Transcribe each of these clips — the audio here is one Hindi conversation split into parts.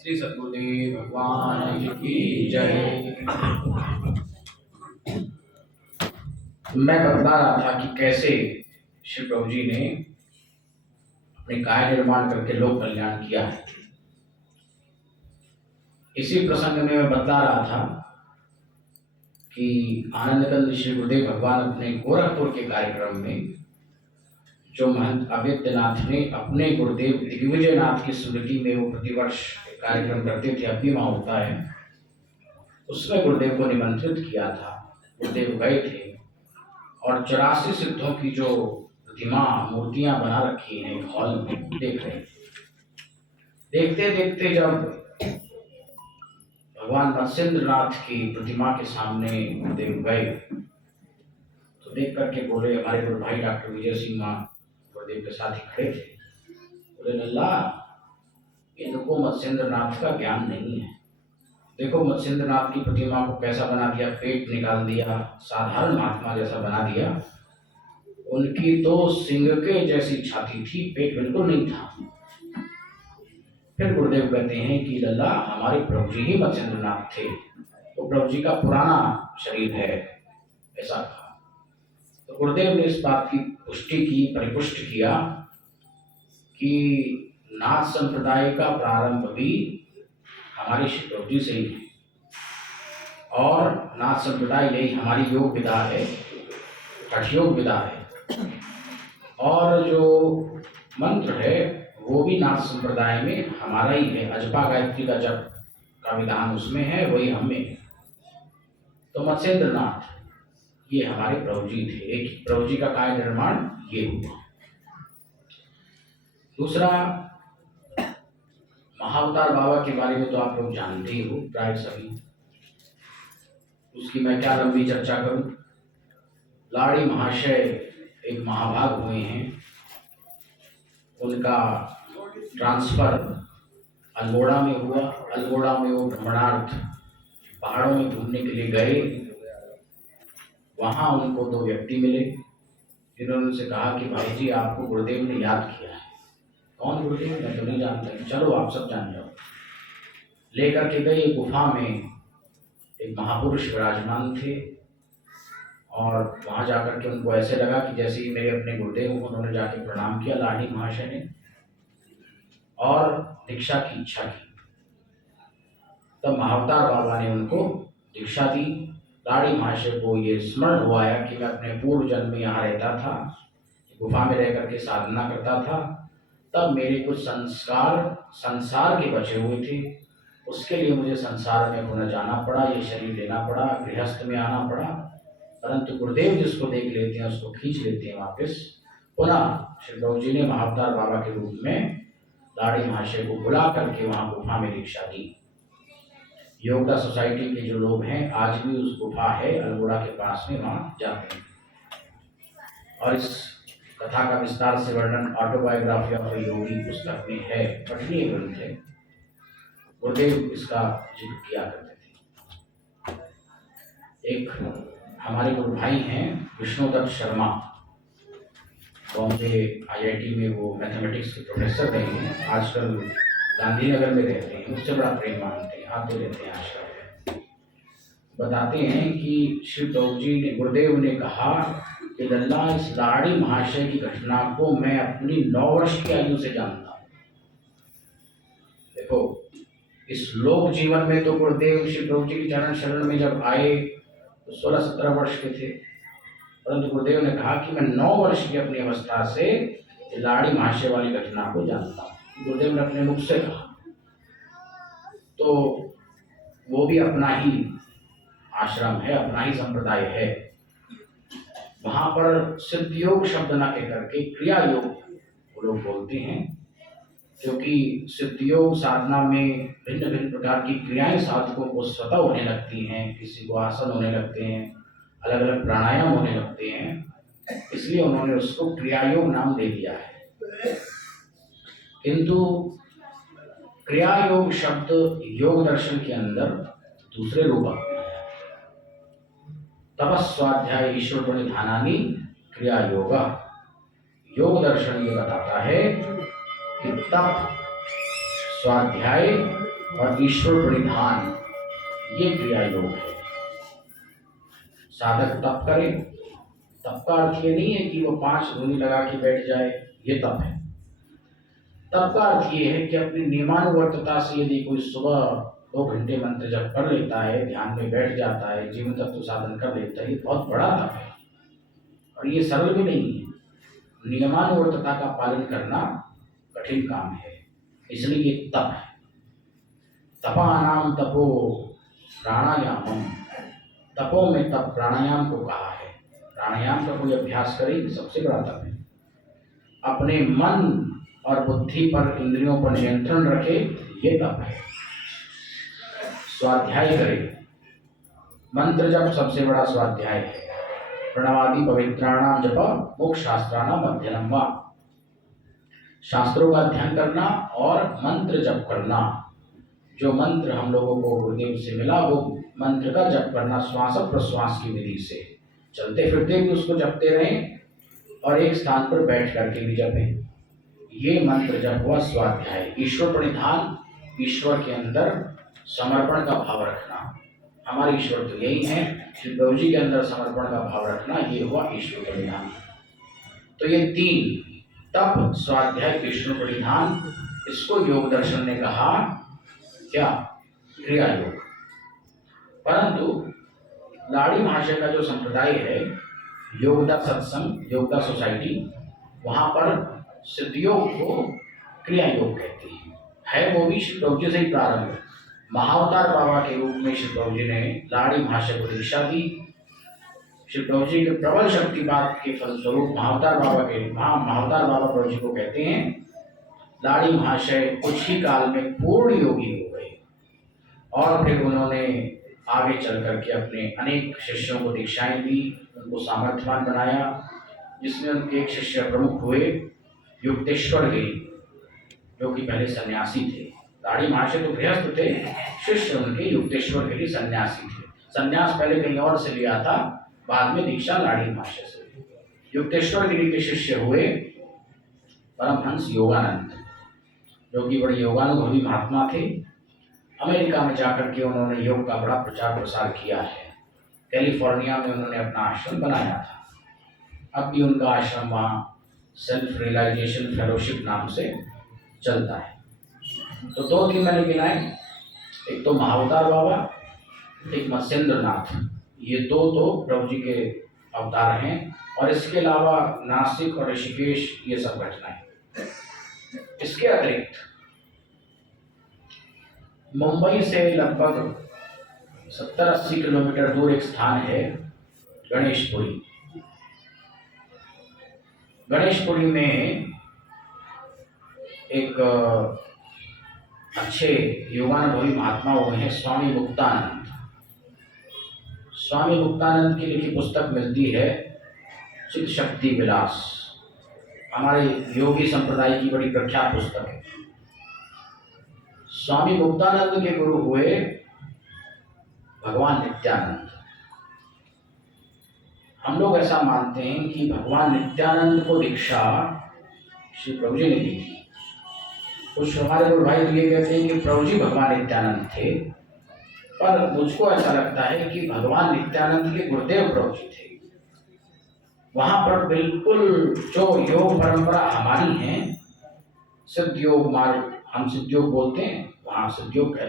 श्री सद्गुरुदेव भगवान की जय। मैं बता रहा था कि कैसे श्री प्रभु जी ने अपने काया निर्माण करके लोक कल्याण किया है। इसी प्रसंग में मैं बता रहा था कि आनंदकंद श्री गुरुदेव भगवान अपने गोरखपुर के कार्यक्रम में जो महंत अवेद्यनाथ ने अपने गुरुदेव दिग्विजयनाथ की स्मृति में वो प्रतिवर्ष कार्यक्रम करते थे, अब भी वहाँ होता है, उसमें गुरुदेव को निमंत्रित किया था। गुरुदेव गए थे और 84 सिद्धों की जो प्रतिमा मूर्तियां बना रखी हैं हॉल में देख रहे थे। देखते देखते जब भगवान मत्स्येंद्रनाथ की प्रतिमा के सामने गुरुदेव गए तो देख करके बोले, हमारे गुरु भाई डॉक्टर विजय सिंह माँ गुरुदेव के साथ ही खड़े थे, बोले लल्ला इनको मत्स्येंद्रनाथ का ज्ञान नहीं है। देखो मत्स्येंद्रनाथ की प्रतिमा को कैसा बना दिया, पेट निकाल दिया, साधारण महात्मा जैसा बना दिया। उनकी तो सिंह के जैसी छाती थी, पेट बिल्कुल नहीं था। फिर गुरुदेव कहते हैं कि लल्ला हमारे प्रभु जी ही मत्स्येंद्रनाथ थे, तो प्रभु जी का पुराना शरीर है, ऐसा कहा। तो गुरुदेव ने इस बात की पुष्टि की, परिपुष्ट किया कि नाथ संप्रदाय का प्रारंभ भी हमारे श्री प्रभु जी से ही है और नाथ संप्रदाय नहीं, हमारी योग विधा है, हठयोग विधा है। और जो मंत्र है वो भी नाथ संप्रदाय में हमारा ही है, अजपा गायत्री का जप का विधान उसमें है, वही हमें है। तो मत्स्येंद्रनाथ ये हमारे प्रभु जी थे। एक प्रभु जी का काय निर्माण ये हुआ। दूसरा, महाअवतार बाबा के बारे में तो आप लोग जानते ही हो प्राय सभी, उसकी मैं क्या लंबी चर्चा करूं। लाड़ी महाशय एक महाभाग हुए हैं, उनका ट्रांसफर अल्मोड़ा में हुआ। अल्मोड़ा में वो भ्रमणार्थ पहाड़ों में घूमने के लिए गए। वहां उनको दो व्यक्ति मिले जिन्होंने उनसे कहा कि भाई जी आपको गुरुदेव ने याद किया है। कौन गुरुदेव, मैं तो नहीं जानता, चलो आप सब जान जाओ। लेकर के गए गुफा में, एक महापुरुष विराजमान थे और वहां जाकर के उनको ऐसे लगा कि जैसे ही मेरे अपने गुरुदेव, उन्होंने जाके प्रणाम किया लाड़ी महाशय ने और दीक्षा की इच्छा की। तब महाअवतार बाबा ने उनको दीक्षा दी। लाड़ी महाशय को ये स्मरण हुआ है कि मैं अपने पूर्व जन्म में यहाँ रहता था, गुफा में रह करके साधना करता था, तब मेरे कुछ संसार के बचे हुए थे, उसके लिए मुझे संसार में पुनः जाना पड़ा, ये शरीर लेना पड़ा, गृहस्थ में आना पड़ा। परंतु गुरुदेव जिसको देख लेते हैं उसको खींच लेते हैं वापस। पुनः श्री प्रभु जी ने महाअवतार बाबा के रूप में लाड़ी महाशय को बुला करके वहाँ गुफा में दीक्षा दी। योगदा सोसाइटी के जो लोग हैं आज भी उस गुफा है अल्मोड़ा के पास में, वहाँ जाते हैं। और इस कथा का विस्तार से वर्णन ऑटोबायोग्राफी ऑफ ए योगी पुस्तक में है, पठनीय ग्रंथ है। गुरुदेव इसका जिक्र किया करते थे। एक हमारे गुरु भाई हैं विष्णुदत्त शर्मा, बॉम्बे IIT में वो मैथमेटिक्स के प्रोफेसर रहे हैं, आजकल गांधीनगर में रहते हैं, उससे बड़ा प्रेम मानते हैं, आते रहते हैं आश्रम। बताते हैं कि श्री प्रभु जी ने, गुरुदेव ने कहा कि लल्ला इस लाड़ी महाशय की घटना को मैं अपनी 9 वर्ष की आयु से जानता हूँ। देखो इस लोक जीवन में तो गुरुदेव श्री प्रभु जी की चरण शरण में जब आए तो 16-17 वर्ष के थे, परंतु गुरुदेव ने कहा कि मैं 9 वर्ष की अपनी अवस्था से लाड़ी महाशय वाली घटना को जानता हूँ। गुरुदेव ने अपने मुख से कहा। तो वो भी अपना ही आश्रम है, अपना ही संप्रदाय है। वहां पर सिद्ध योग शब्द न कह करके क्रिया योग वो लोग बोलते हैं, क्योंकि सिद्ध योग साधना में भिन्न भिन्न प्रकार की क्रियाएं साधकों को स्वतः होने लगती हैं। किसी को आसन होने लगते हैं, अलग अलग प्राणायाम होने लगते हैं, इसलिए उन्होंने उसको क्रिया योग नाम दे दिया है। किंतु क्रिया योग शब्द योग दर्शन के अंदर दूसरे रूप में है। तपस्वाध्याय ईश्वर प्रणिधानानि क्रिया योगा। योग दर्शन ये बताता है कि तप स्वाध्याय और ईश्वर प्रणिधान, ये क्रिया योग है। साधक तप करे, तप का अर्थ ये नहीं है कि वो 5 धूनी लगा के बैठ जाए, ये तप है। तप का अर्थ ये है कि अपनी नियमानुवर्तता से यदि कोई सुबह 2 घंटे मंत्र जप कर लेता है, ध्यान में बैठ जाता है, जीवन तत्व साधन कर लेता है, ये बहुत बड़ा तप है और ये सरल भी नहीं है। नियमानुवर्तता का पालन करना कठिन काम है, इसलिए ये तप है। तपानाम तपो प्राणायामम, तपो में तप प्राणायाम को कहा है। प्राणायाम का कोई अभ्यास करे सबसे बड़ा तप है। अपने मन और बुद्धि पर, इंद्रियों पर नियंत्रण रखे, ये तप है। स्वाध्याय करे, मंत्र जप सबसे बड़ा स्वाध्याय है। प्रणवादि पवित्राणाम जप मोक्ष शास्त्राणाम अध्ययनम वा, शास्त्रों का अध्ययन करना और मंत्र जप करना। जो मंत्र हम लोगों को गुरुदेव से मिला, वो मंत्र का जप करना श्वास प्रश्वास की विधि से, चलते फिरते भी उसको जपते रहें और एक स्थान पर बैठ करके भी जपें। ये मंत्र जप हुआ स्वाध्याय। ईश्वर प्रणिधान, ईश्वर के अंदर समर्पण का भाव रखना। हमारे ईश्वर तो यही है, श्री प्रभु जी के अंदर समर्पण का भाव रखना, ये हुआ ईश्वर प्रणिधान। तो ये 3 तप, स्वाध्याय, ईश्वर प्रणिधान, इसको योग दर्शन ने कहा क्या? क्रिया योग। परंतु लाड़ी महाशय का जो संप्रदाय है, योगदा सत्संग, योगदा सोसाइटी, वहां पर सिद्ध योग को क्रिया योग कहती है। वो भी श्री प्रभु जी से ही प्रारंभ। महाअवतार बाबा के रूप में श्री प्रभु जी ने लाड़ी महाशय को दीक्षा दी। श्री प्रभु जी के प्रबल शक्तिपात के फलस्वरूप महाअवतार बाबा प्रभु जी को कहते हैं। लाड़ी महाशय कुछ ही काल में पूर्ण योगी हो गए और फिर उन्होंने आगे चल करके अपने अनेक शिष्यों को दीक्षाएं दी, उनको सामर्थ्यवान बनाया, जिसमें उनके एक शिष्य प्रमुख हुए युक्तेश्वर गिरी, जो कि पहले सन्यासी थे। लाड़ी महाशय तो गृहस्थ थे, शिष्य उनके युक्तेश्वर गिरी सन्यासी थे। सन्यास पहले कहीं और से लिया था, बाद में दीक्षा लाड़ी महाशय से। युक्तेश्वर गिरी के शिष्य हुए परमहंस योगानंद, जो कि बड़े योगानुभवी महात्मा थे। अमेरिका में जाकर के उन्होंने योग का बड़ा प्रचार प्रसार किया है। कैलिफोर्निया में उन्होंने अपना आश्रम बनाया था। अब भी उनका आश्रम वहाँ सेल्फ रियलाइजेशन फेलोशिप नाम से चलता है। तो 2-3 मैंने गिनाए, एक तो महाअवतार बाबा, एक मत्स्येंद्र नाथ। ये 2 तो प्रभु जी के अवतार हैं और इसके अलावा नासिक और ऋषिकेश, ये सब घटनाएं। इसके अतिरिक्त मुंबई से लगभग 70-80 किलोमीटर दूर एक स्थान है गणेशपुरी। गणेशपुरी में एक अच्छे योगानुभवी महात्मा हुए हैं स्वामी मुक्तानंद। स्वामी मुक्तानंद की लिखी पुस्तक मिलती है चित्त शक्ति विलास, हमारे योगी संप्रदाय की बड़ी प्रख्यात पुस्तक है। स्वामी मुक्तानंद के गुरु हुए भगवान नित्यानंद। हम लोग ऐसा मानते हैं कि भगवान नित्यानंद को दीक्षा श्री प्रभु जी ने दी थी। कुछ हमारे गुरु भाई तो ये कहते हैं कि प्रभु जी भगवान नित्यानंद थे, पर मुझको ऐसा लगता है कि भगवान नित्यानंद के गुरुदेव प्रभु जी थे। वहां पर बिल्कुल जो योग परंपरा हमारी है, सिद्ध योग मार्ग, हम सिद्ध योग बोलते हैं, वहाँ सिद्ध योग है,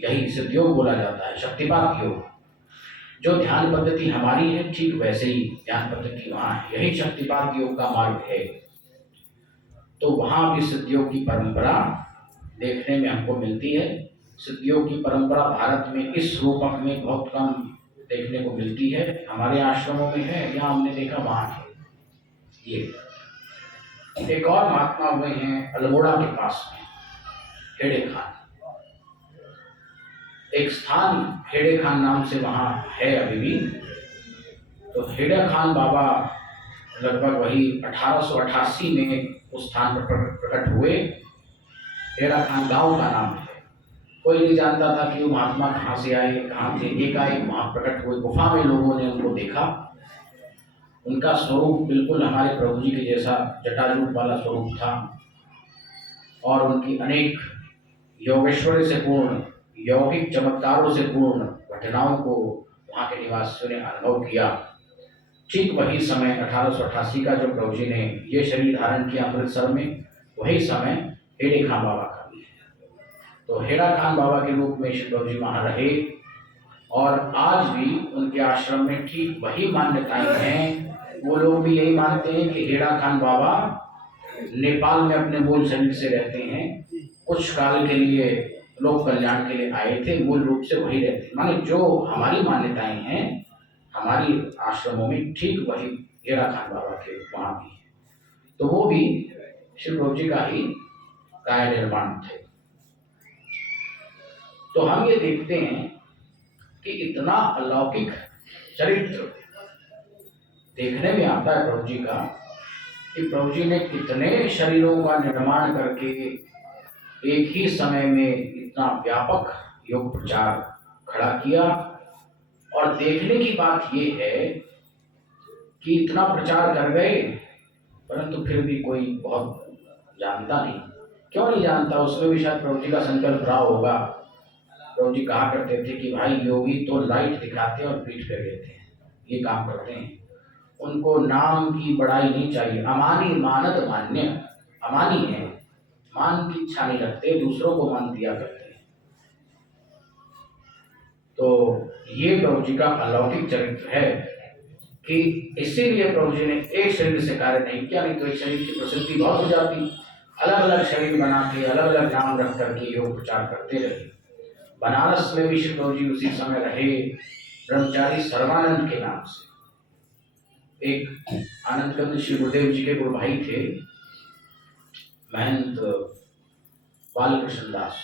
यही सिद्ध योग बोला जाता है, शक्तिपात योग। जो ध्यान पद्धति हमारी है, ठीक वैसे ही ध्यान पद्धति वहाँ है, यही शक्तिपात योग का मार्ग है। तो वहाँ भी सिद्ध योग की परंपरा देखने में हमको मिलती है। सिद्ध योग की परंपरा भारत में इस रूपक में बहुत कम देखने को मिलती है। हमारे आश्रमों में है, यहाँ हमने देखा वहाँ है। ये एक और महात्मा हुए हैं अल्मोड़ा के पास में, हेड़े खान। एक स्थान हेड़े खान नाम से वहाँ है अभी भी। तो हेड़े खान बाबा लगभग वही 1888 में उस स्थान पर प्रकट हुए। हेड़ा खान गांव का नाम है। कोई नहीं जानता था कि वो महात्मा कहाँ से आए, कहाँ थे। एकाएक वहाँ प्रकट हुए, गुफा में लोगों ने उनको देखा। उनका स्वरूप बिल्कुल हमारे प्रभु जी के जैसा जटाजूट वाला स्वरूप था और उनकी अनेक योगेश्वरी से पूर्ण, यौगिक चमत्कारों से पूर्ण घटनाओं को वहाँ के निवासियों ने अनुभव किया। ठीक वही समय 1888 का जो प्रभु जी ने ये शरीर धारण किया अमृतसर में, वही समय हेड़े खां बाबा का भी है। तो हेड़ा खान बाबा के रूप में श्री प्रभु जी वहाँ रहे और आज भी उनके आश्रम में ठीक वही मान्यताएं हैं। वो लोग भी यही मानते हैं कि हेड़ा खान बाबा नेपाल में अपने मूल शरीर से रहते हैं, कुछ काल के लिए लोक कल्याण के लिए आए थे, मूल रूप से वही रहते हैं। माने जो हमारी मान्यताएं हैं हमारी आश्रमों में ठीक वही हेड़ा खान बाबा के वहाँ भी है। तो वो भी श्री प्रभु जी का ही काया निर्माण थे। तो हम ये देखते हैं कि इतना अलौकिक चरित्र देखने में आता है प्रभु जी का कि प्रभु जी ने कितने शरीरों का निर्माण करके एक ही समय में इतना व्यापक योग प्रचार खड़ा किया। और देखने की बात ये है कि इतना प्रचार कर गए परंतु फिर भी कोई बहुत जानता नहीं। क्यों नहीं जानता? उसमें भी शायद प्रभु जी का संकल्प रहा होगा। प्रभु जी कहा करते थे कि भाई योगी तो लाइट दिखाते हैं और पीठ पे लेते हैं, ये काम करते हैं, उनको नाम की बड़ाई नहीं चाहिए। अमानी मानद मान्य, अमानी है, मान की इच्छा नहीं रखते, दूसरों को मान दिया करते हैं। तो ये प्रभु जी का अलौकिक चरित्र है कि इसीलिए प्रभु जी ने एक शरीर से कार्य नहीं किया, नहीं तो एक शरीर की प्रसिद्धि बहुत हो जाती। अलग अलग शरीर बना के अलग अलग नाम रख करके योग प्रचार करते रहे। बनारस में भी श्री प्रभु जी उसी समय रहे ब्रह्मचारी सर्वानंद के नाम से। एक आनंदगंज श्री गुरुदेव जी के गुरु भाई थे महंत बालकृष्ण दास,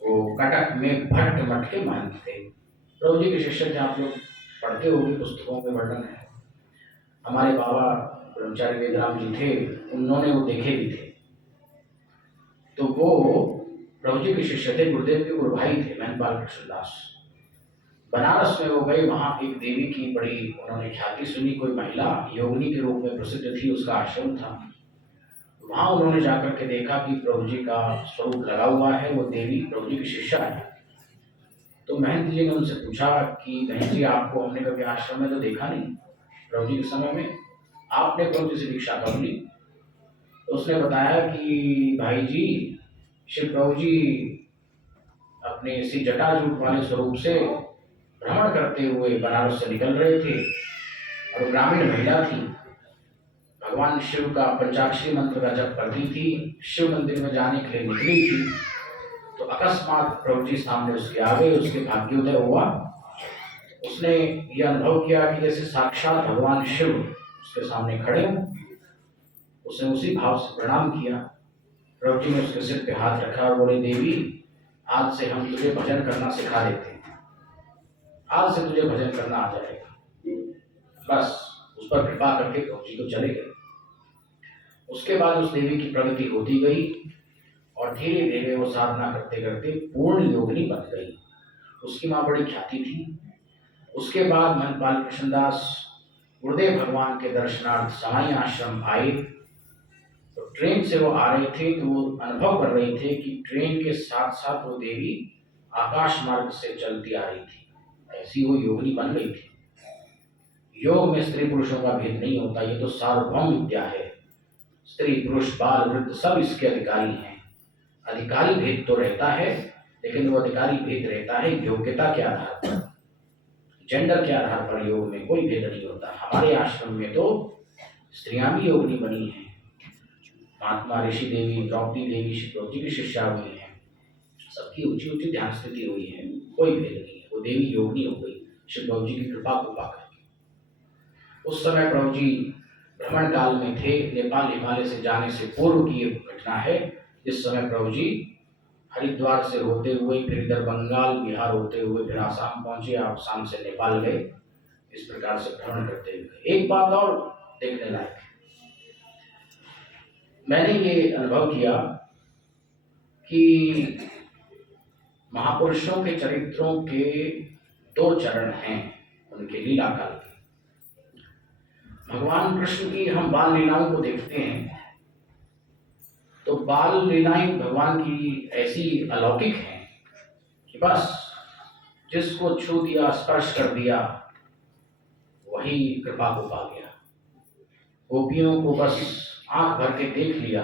वो कटक में भट्ट मठ के महंत थे। प्रभु जी के शिष्य थे, आप लोग पढ़ते होंगे, पुस्तकों में वर्णन है। हमारे बाबा ब्रह्मचारी वेदराम जी थे, उन्होंने वो देखे भी थे। तो वो प्रभु जी के शिष्य थे, गुरुदेव के गुरु भाई थे महंत बालकृष्ण दास। बनारस में वो गए, वहाँ एक देवी की बड़ी उन्होंने ख्याति सुनी, कोई महिला योगिनी के रूप में प्रसिद्ध थी, उसका आश्रम था। वहाँ उन्होंने जाकर के देखा कि प्रभु जी का स्वरूप लगा हुआ है, वो देवी प्रभु जी की शिष्या है। तो महंत जी ने उनसे पूछा कि बहन जी आपको हमने कभी आश्रम में तो देखा नहीं, प्रभु जी के समय में आपने प्रभु जी से दीक्षा कब ली? तो उसने बताया कि भाई जी श्री प्रभु जी अपने इसी जटाजूट वाले स्वरूप से भ्रमण करते हुए बनारस से निकल रहे थे और ग्रामीण महिला थी, भगवान शिव का पंचाक्षरी मंत्र का जप करती थी, शिव मंदिर में जाने के लिए निकली थी। तो अकस्मात प्रभु जी सामने उसके आ गए, उसके भाग्योदय हुआ। उसने ये अनुभव किया कि जैसे साक्षात भगवान शिव उसके सामने खड़े हों। उसने उसी भाव से प्रणाम किया। प्रभु जी ने उसके सिर पे हाथ रखा और बोले, देवी आज से हम तुझे भजन करना सिखा देते हैं, आज से तुझे भजन करना आ जाएगा। बस उस पर कृपा करके प्रभु जी तो चले गए। उसके बाद उस देवी की प्रगति होती गई और धीरे धीरे वो साधना करते करते पूर्ण योगिनी बन गई। उसकी माँ बड़ी ख्याति थी। उसके बाद महंत बालकृष्ण दास गुरुदेव भगवान के दर्शनार्थ समाई आश्रम आए। तो ट्रेन से वो आ रहे थे तो वो अनुभव कर रहे थे कि ट्रेन के साथ साथ वो देवी आकाश मार्ग से चलती आ रही थी, ऐसी वो योगिनी बन गई थी। योग में स्त्री पुरुषों का भेद नहीं होता, ये तो सार्वभौम विद्या है। स्त्री पुरुष बाल वृद्ध सब इसके अधिकारी हैं। अधिकारी भेद तो रहता है, लेकिन वो अधिकारी भेद रहता है योग्यता के आधार पर, जेंडर के आधार पर। योग में कोई भेद नहीं होता। हमारे आश्रम में तो स्त्रियां भी योगिनी बनी हैं। महात्मा ऋषि देवी, द्रौपदी देवी श्री प्रभु जी की शिष्या हुई हैं, सबकी ऊंची ऊंची ध्यान स्थिति हुई है, कोई भेद नहीं है। वो देवी योगिनी हो गई श्री प्रभु जी की कृपा को पाकर। उस समय प्रभु जी भ्रमण काल में थे, नेपाल हिमालय से जाने से पूर्व की ये घटना है। जिस समय प्रभु जी हरिद्वार से होते हुए फिर इधर बंगाल बिहार होते हुए फिर आसाम पहुंचे, आसाम से नेपाल गए, इस प्रकार से भ्रमण करते हुए। एक बात और देखने लायक है, मैंने ये अनुभव किया कि महापुरुषों के चरित्रों के दो चरण हैं उनके लीला काल के। भगवान कृष्ण की हम बाल लीलाओं को देखते हैं तो बाल लीलाएं भगवान की ऐसी अलौकिक हैं कि बस जिसको छू दिया, स्पर्श कर दिया, वही कृपा को पा गया। गोपियों को बस आंख भर के देख लिया,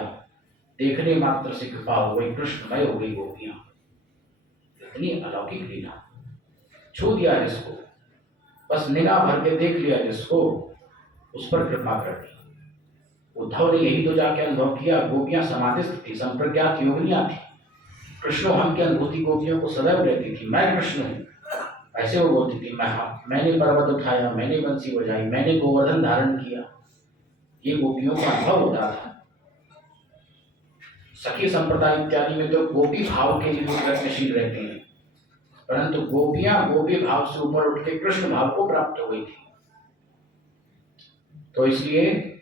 देखने मात्र से कृपा हो गई, कृष्णमय हो गई गोपियां। इतनी अलौकिक लीला। छू दिया जिसको, बस निगाह भर के देख लिया जिसको, उस पर कृपा कर दी। उद्धव ने यही तो जाके अनुभव किया। गोपियां समाधिस्थ थी, संप्रज्ञात योगिनियां थी। कृष्णोहम की अनुभूति गोपियों को सदैव रहती थी। मैं कृष्ण हूँ, ऐसे वो बोलती थी। मैंने पर्वत उठाया, मैंने बंसी बजाई, मैंने गोवर्धन धारण किया, ये गोपियों का अनुभव होता था। सखी संप्रदाय इत्यादि में तो गोपी भाव के लिए प्रयत्नशील रहते हैं, परंतु गोपियां गोपी भाव से ऊपर उठ के कृष्ण भाव को प्राप्त हो गई थी। तो इसलिए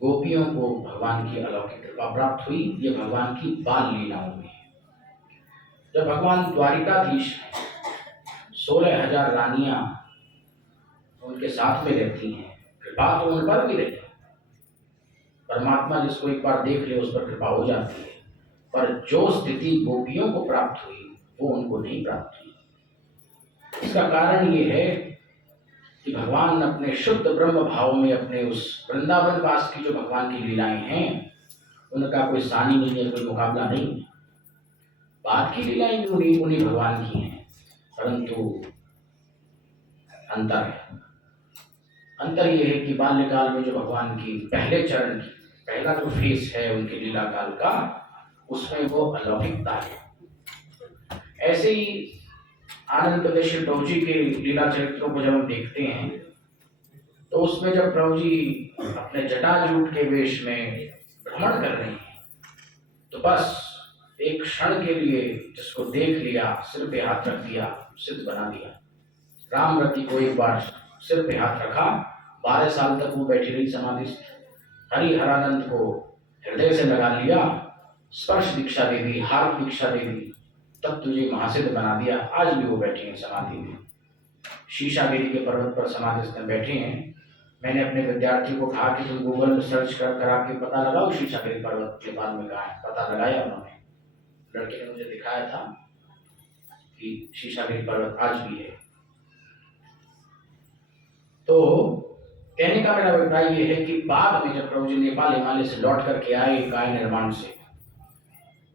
गोपियों को भगवान की अलौकिक कृपा प्राप्त हुई। ये भगवान की बाल लीलाओं में है। जब भगवान द्वारिकाधीश 16,000 रानियां उनके साथ में रहती हैं, कृपा तो उन पर भी रहती है। परमात्मा जिसको एक बार देख ले उस पर कृपा हो जाती है, पर जो स्थिति गोपियों को प्राप्त हुई वो उनको नहीं प्राप्त हुई। इसका कारण ये है कि भगवान अपने शुद्ध ब्रह्म भाव में, अपने उस वृंदावन वास की जो भगवान की लीलाएं हैं, उनका कोई सानी नहीं है, कोई मुकाबला नहीं है। बाद की लीलाएं भी उन्हीं भगवान की हैं, परंतु अंतर है। अंतर ये है कि बाल्यकाल में जो भगवान की पहले चरण की पहला जो फेस है उनके लीला काल का, उसमें वो अलौकिकता है। ऐसे ही आनंद प्रदेश प्रभु जी के लीला चरित्रों को जब हम देखते हैं, तो उसमें जब प्रभु जी अपने जटाजूट के वेश में भ्रमण कर रहे हैं, तो बस एक क्षण के लिए जिसको देख लिया, सिर पे हाथ रख दिया, सिद्ध बना दिया। रामरति को एक बार सिर पे हाथ रखा, 12 साल तक वो बैठी रही समाधिस्थ। हरिहरानंद को हृदय से लगा लिया, स्पर्श दीक्षा दे दी, हार्द दीक्षा दे दी, तब तुझे महासिद्ध बना दिया। आज भी वो बैठे हैं समाधि में, शीशागिरी के पर्वत पर समाधिस्थ में बैठे हैं। मैंने अपने विद्यार्थियों को कहा कि तुम गूगल में सर्च करा के पता लगाओ शीशागिरी पर्वत नेपाल में कहाँ है। पता लगाया उन्होंने, लड़के ने मुझे दिखाया था कि शीशागिरी पर्वत आज भी है। तो कहने का मेरा अभिप्राय ये है कि बाद में जब प्रभु जी नेपाल हिमालय से लौट करके आए, काय निर्माण से,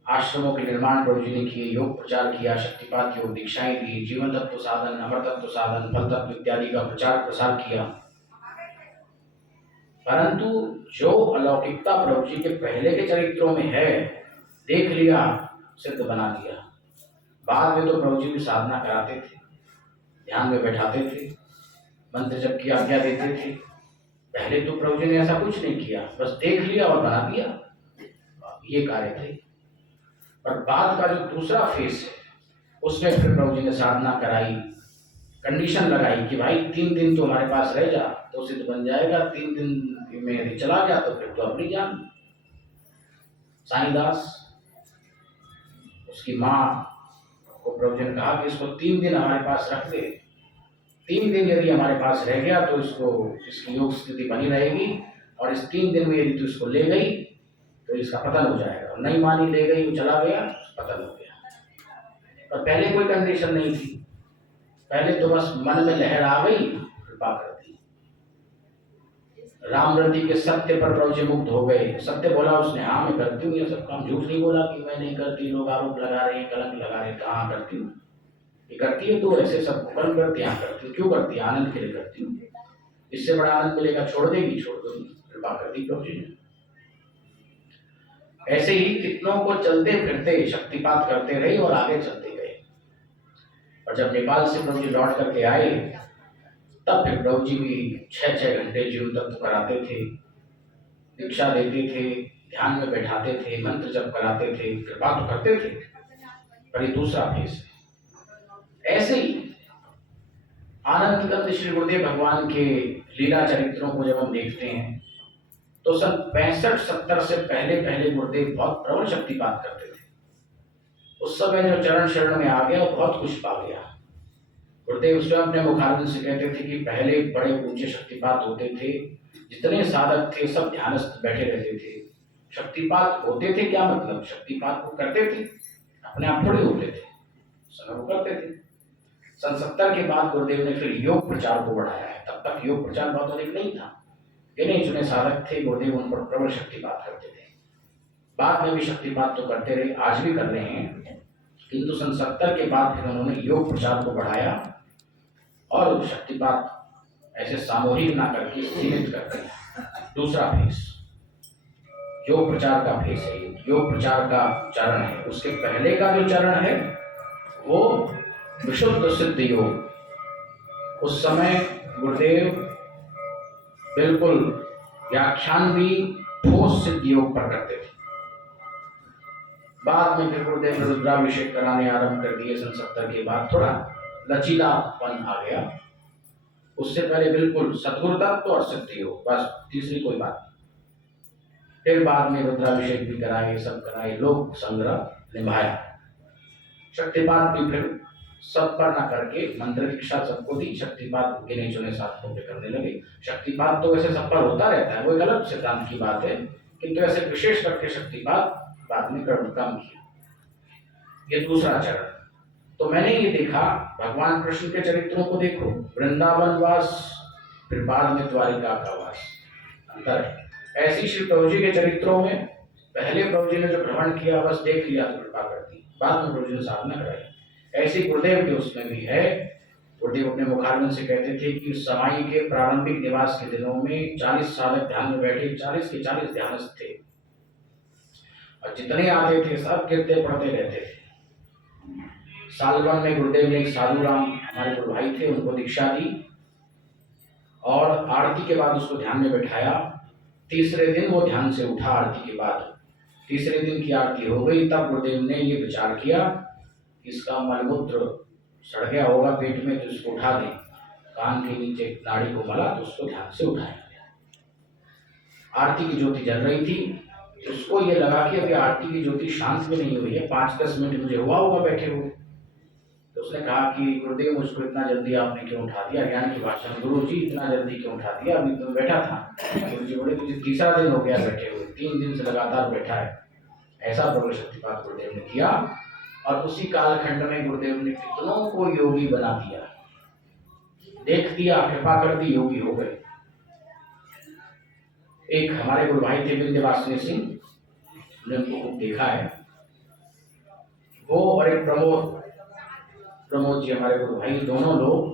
आश्रमों के निर्माण प्रभु जी ने किए, योग प्रचार किया, शक्तिपात योग दीक्षाएं दी, जीवन तत्व साधन, अमर तत्व साधन, फल तत्व इत्यादि का प्रचार प्रसार किया, परंतु जो अलौकिकता प्रभु जी के पहले के चरित्रों में है, देख लिया, सिद्ध बना दिया। बाद में तो प्रभु जी भी साधना कराते थे, ध्यान में बैठाते थे, मंत्र जप की आज्ञा देते थे। पहले तो प्रभु जी ने ऐसा कुछ नहीं किया, बस देख लिया और बना दिया, ये कार्य थे। पर बाद का जो दूसरा फेस है, उसमें फिर प्रभु जी ने साधना कराई, कंडीशन लगाई कि भाई 3 दिन तो हमारे पास रह जा तो सिद्ध बन जाएगा, 3 दिन में यदि चला गया तो फिर तो अपनी जान। साईदास, उसकी माँ को प्रभु जी ने कहा कि इसको 3 दिन हमारे पास रख दे, 3 दिन यदि हमारे पास रह गया तो इसकी योग स्थिति बनी रहेगी, और इस 3 दिन में यदि तू इसको ले गई तो इसका पतन हो जाएगा। और नहीं मानी, ले गई, वो चला गया, पतन हो गया। पर पहले कोई कंडीशन नहीं थी, पहले तो बस मन में लहर आ गई, कृपा कर दी। रामरति के सत्य पर प्रभु जी मुग्ध हो गए। सत्य बोला उसने, हाँ मैं करती हूँ ये सब काम। झूठ नहीं बोला कि मैं नहीं करती, लोग आरोप लगा रहे हैं, कलंक लगा रहे हैं, कहाँ करती हूँ, ये करती है तो ऐसे सब कर्म करती है, करती हूँ, क्यों करती है, आनंद के लिए करती हूँ, इससे बड़ा आनंद मिलेगा, छोड़ देगी, छोड़ दूंगी, कृपा कर दी प्रभु जी ने। ऐसे ही कितनों को चलते फिरते शक्तिपात करते रहे और आगे चलते गए। और जब नेपाल से प्रभु जी लौट करके आए, तब फिर प्रभु जी भी 6-6 घंटे जीवन तत्व कराते थे, दीक्षा देते थे, ध्यान में बैठाते थे, मंत्र जप कराते थे, कृपा तो करते थे, पर ये दूसरा फेस है। ऐसे ही आनंद कंद श्री गुरुदेव भगवान के लीला चरित्रों को जब हम देखते हैं, तो सन 65-70 से पहले गुरुदेव बहुत प्रबल शक्तिपात करते थे। उस समय जो चरण शरण में आ गया वो बहुत कुछ पा गया। गुरुदेव स्वयं अपने मुखारविंद से कहते थे कि पहले बड़े ऊंचे शक्तिपात होते थे, जितने साधक थे सब ध्यानस्थ बैठे रहते थे, शक्तिपात होते थे क्या मतलब, शक्तिपात को करते थे, अपने आप थोड़ी होते थे, समय वो करते थे। सन 70 के बाद गुरुदेव ने फिर योग प्रचार को बढ़ाया है। तब तक योग प्रचार बहुत अधिक नहीं था, गिने चुने साधक थे, गुरुदेव उन पर प्रबल शक्तिपात करते थे। बाद में भी शक्तिपात तो करते रहे, आज भी कर रहे हैं, किंतु सन 70 के बाद फिर उन्होंने योग प्रचार को बढ़ाया और शक्तिपात ऐसे सामूहिक ना करके सीमित कर दिया। दूसरा फेस योग प्रचार का फेस है, योग प्रचार का चरण है। उसके पहले का जो चरण है वो विशुद्ध सिद्ध योग। उस समय गुरुदेव बिल्कुल व्याख्यान भी ठोस सिद्ध योग पर करते थे। बाद में फिर गुरुदेव ने रुद्राभिषेक कराने आरंभ कर दिए। सन 70 के बाद थोड़ा लचीलापन आ गया। उससे पहले बिल्कुल सद्गुरु तत्व और सिद्ध योग, बस तीसरी कोई बात नहीं। फिर बाद में रुद्राभिषेक भी कराए, सब कराए, लोक संग्रह निभाया। शक्तिपात भी फिर सब पर न करके मंत्र दीक्षा सबको दी, शक्तिपात गिने चुने साधकों पे करने लगे। शक्तिपात तो वैसे सब पर होता रहता है, वो एक अलग सिद्धांत की बात है, किंतु ऐसे विशेष करके शक्तिपात बाद में कम किया। ये दूसरा चरण। तो मैंने ये देखा, भगवान कृष्ण के चरित्रों को देखो, वृंदावन वास, फिर बाद में द्वारिका का वास, अंतर है। ऐसी श्री प्रभु जी के चरित्रों में पहले प्रभु जी ने जो भ्रमण किया बस देख लिया तो कृपा कर दी, बाद में प्रभु जी ने साधना कराई। ऐसी गुरुदेव के उसमें भी है। गुरुदेव अपने मुखारविंद से कहते थे कि समाई के प्रारंभिक निवास के दिनों में 40 साधक ध्यान में बैठे, 40 के 40 ध्यानस्थ थे, और जितने आते थे सब कीर्ते पढ़ते रहते थे। सालवन में गुरुदेव ने एक साधु राम हमारे गुरु भाई थे, उनको दीक्षा दी और आरती के बाद उसको ध्यान में बैठाया। तीसरे दिन वो ध्यान से उठा आरती के बाद। तीसरे दिन की आरती हो गई, तब गुरुदेव ने ये विचार किया कि इसका मलमूत्र सड़ गया होगा पेट में, तो इसको उठा दें। कान के नीचे नाड़ी को मला तो उसको ध्यान से उठाया। आरती की ज्योति जल रही थी, उसको ये लगा कि अभी आरती की ज्योति शांत में नहीं हुई है, 5-10 मिनट मुझे हुआ होगा बैठे हुए। तो उसने कहा कि गुरुदेव मुझको इतना जल्दी आपने क्यों उठा दिया, ज्ञान की भाषा में, गुरु जी इतना जल्दी क्यों उठा दिया, अभी तो बैठा था। गुरु जी बोले तुझे तीसरा दिन हो गया बैठे हुए, 3 दिन से लगातार बैठा है। ऐसा प्रबल शक्तिपात गुरुदेव ने किया और उसी कालखंड में गुरुदेव ने कितनों को योगी बना दिया, देख दिया, कृपा कर दी, योगी हो गए। एक हमारे गुरु भाई थे विंध्यवासिनी सिंह, हमने उनको खूब देखा है, वो और एक प्रमोद जी हमारे गुरु भाई, दोनों लोग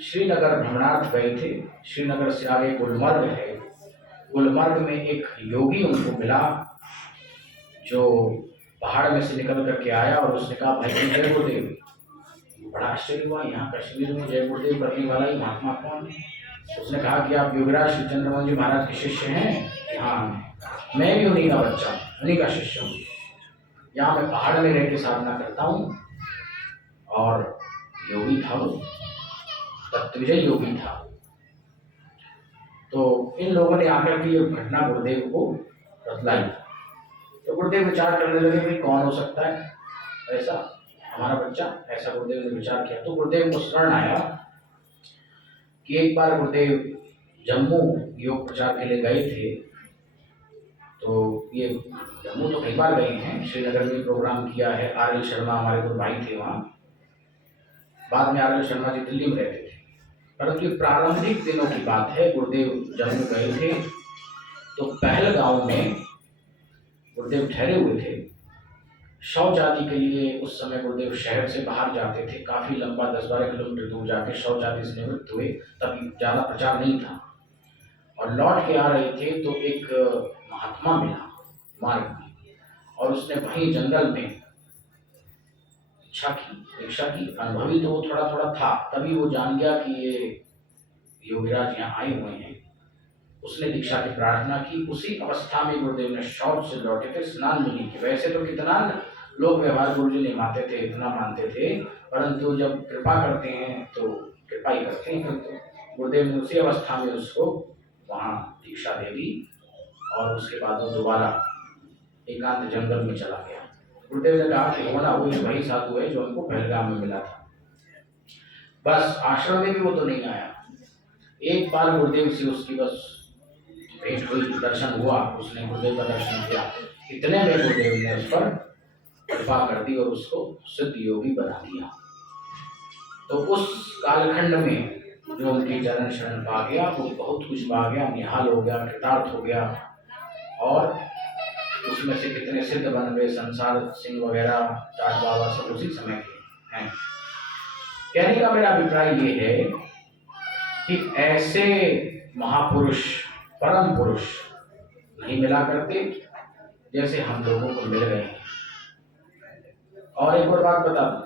श्रीनगर भ्रमणार्थ गए थे। श्रीनगर से आगे गुलमर्ग है, गुलमर्ग में एक योगी उनको मिला जो पहाड़ में से निकल करके आया और उसने कहा भाई जय गुरुदेव। बड़ा आश्चर्य हुआ, यहाँ कश्मीर में जय गुरुदेव करने वाला ही महात्मा कौन है। उसने कहा कि आप योगीराज श्री चंद्रमोहन जी महाराज के शिष्य हैं। हाँ, मैं भी उन्हीं का बच्चा हूँ, उन्हीं का शिष्य हूँ। यहाँ मैं पहाड़ में रह के साधना करता हूँ। और योगी था वो, तत्विजय योगी था। तो इन लोगों ने आकर के ये घटना गुरुदेव को बतलाई। तो गुरुदेव विचार करने लगे भाई कौन हो सकता है ऐसा हमारा बच्चा, ऐसा गुरुदेव ने विचार किया। तो गुरुदेव को स्मरण आया कि एक बार गुरुदेव जम्मू योग प्रचार के लिए गए थे। तो ये जम्मू तो कई बार गए हैं, श्रीनगर में प्रोग्राम किया है। आर.एल. शर्मा हमारे गुरु भाई थे वहाँ, बाद में आर.एल. शर्मा जी दिल्ली में रहते थे। परंतु प्रारंभिक दिनों की बात है, गुरुदेव जम्मू गए थे तो पहलगांव में गुरुदेव ठहरे हुए थे। शौच आदि के लिए उस समय गुरुदेव शहर से बाहर जाते थे, काफ़ी लंबा 10-12 किलोमीटर दूर जाके शौच आदि से निवृत्त हुए, तभी ज़्यादा प्रचार नहीं था। और लौट के आ रहे थे तो एक महात्मा मिला मार्ग में, और उसने वहीं जंगल में दीक्षा की। अनुभवी तो वो थोड़ा थोड़ा था, तभी वो जान गया कि ये योगीराज यहाँ आए हुए हैं। उसने दीक्षा की प्रार्थना की। उसी अवस्था में गुरुदेव ने शौच से लौटे थे, स्नान भी नहीं किया। वैसे तो कितना लोग व्यवहार गुरु जी नहीं मानते थे, इतना मानते थे, परंतु जब कृपा करते हैं तो कृपा ही करते हैं। तो गुरुदेव ने उसी अवस्था में उसको वहाँ दीक्षा दे दी और उसके बाद वो दोबारा एकांत जंगल में चला गया। गुरुदेव ने कहा कि होना वही वही साधु है जो उनको पहलगाम में मिला था। बस आश्रम में भी वो तो नहीं आया। एक बार गुरुदेव से उसकी बस भेंट हुई, दर्शन हुआ, उसने गुरुदेव का दर्शन किया, इतने में गुरुदेव ने उस पर कृपा कर दी और उसको सिद्ध योगी बना दिया। तो उस कालखंड में जो उनकी चरण शरण पा गया वो बहुत कुछ पा गया, निहाल हो गया, कृतार्थ हो गया, और उसमें से कितने सिद्ध बन गए, संसार सिंह वगैरह, जाट बाबा, सब उसी समय के हैं। कहने का मेरा अभिप्राय ये है कि ऐसे महापुरुष, परम पुरुष नहीं मिला करते जैसे हम लोगों को मिल गए हैं। और एक और बात बता दूं,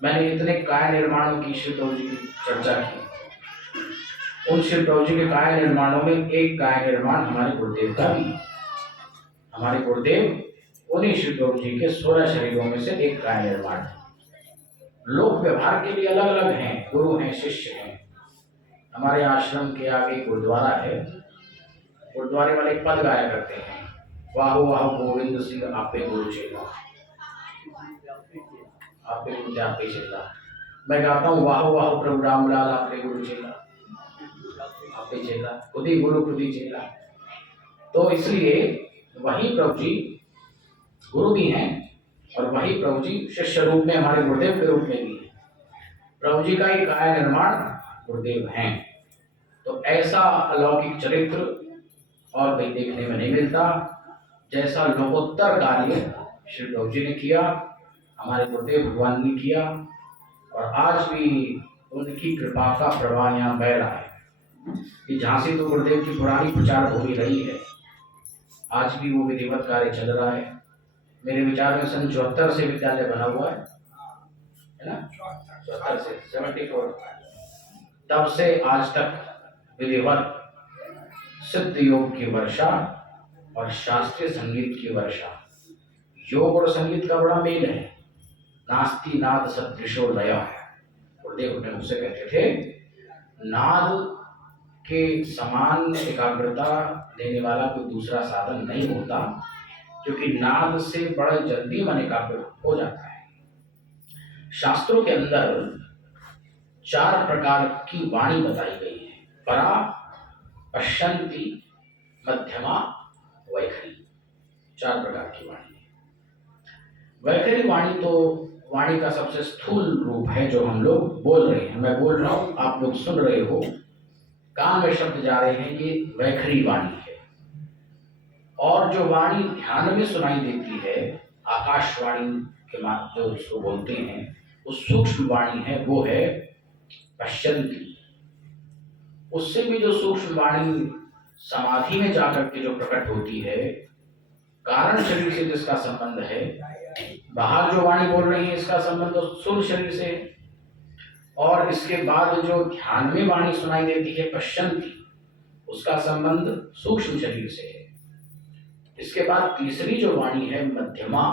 मैंने इतने काय निर्माणों की शिव प्रभु जी की चर्चा की, उन शिव प्रभु जी के काय निर्माणों में एक काय निर्माण हमारे गुरुदेव का भी है। हमारे गुरुदेव उन्हीं शिव प्रभु जी के 16 शरीरों में से एक काय निर्माण है। लोक व्यवहार के लिए अलग अलग हैं, गुरु हैं, शिष्य हैं। हमारे आश्रम के आगे गुरुद्वारा है, गुरुद्वारे वाले पद गाया करते हैं, वाहो वाहो गोविंद सिंह आपे गुरु चेला, आपे गुरु आपे चेला। मैं गाता हूँ वाहो वाहो प्रभु रामलाल आपे गुरु चेला, आपे चेला, खुद ही गुरु खुद ही चेला। तो इसलिए वही प्रभु जी गुरु भी हैं और वही प्रभु जी शिष्य रूप में हमारे गुरुदेव के रूप में भी है। प्रभु जी का ही काय निर्माण गुरुदेव हैं। तो ऐसा अलौकिक चरित्र और कहीं देखने में नहीं मिलता, जैसा लोकोत्तर कार्य श्री प्रभु जी ने किया, हमारे गुरुदेव भगवान ने किया, और आज भी उनकी कृपा का प्रवाह यहाँ बह रहा है। कि झांसी तो गुरुदेव की पुरानी प्रचार भूमि रही है, आज भी वो विधिवत कार्य चल रहा है। मेरे विचार में सन 74 से विद्यालय बना हुआ है ना, 74 से 74, तब से आज तक विधिवत सिद्ध योग की वर्षा और शास्त्रीय संगीत की वर्षा। योग और संगीत का बड़ा मेल है, नास्ति नाद सदृशो लय। गुरुदेव अपने मुझसे कहते थे, नाद के समान एकाग्रता देने वाला कोई दूसरा साधन नहीं होता, क्योंकि नाद से बड़ा जल्दी मन एकाग्र हो जाता है। शास्त्रों के अंदर 4 प्रकार की वाणी बताई गई है, परा, पश्यन्ति, मध्यमा, वैखरी। 4 प्रकार की वाणी है। वैखरी वाणी तो वाणी का सबसे स्थूल रूप है, जो हम लोग बोल रहे हैं, मैं बोल रहा हूं, आप लोग सुन रहे हो, कान में शब्द जा रहे हैं, ये वैखरी वाणी है। और जो वाणी ध्यान में सुनाई देती है, आकाशवाणी के जो उसको बोलते हैं, वो सूक्ष्म वाणी है, वो है पश्यन्ति। उससे भी जो सूक्ष्म वाणी समाधि में जाकर के जो प्रकट होती है, कारण शरीर से जिसका संबंध है, बाहर जो वाणी बोल रही है इसका संबंध तो स्थूल शरीर से है, और इसके बाद जो ध्यान में वाणी सुनाई देती है पश्यन्ति, उसका संबंध सूक्ष्म शरीर से है। इसके बाद तीसरी जो वाणी है मध्यमा,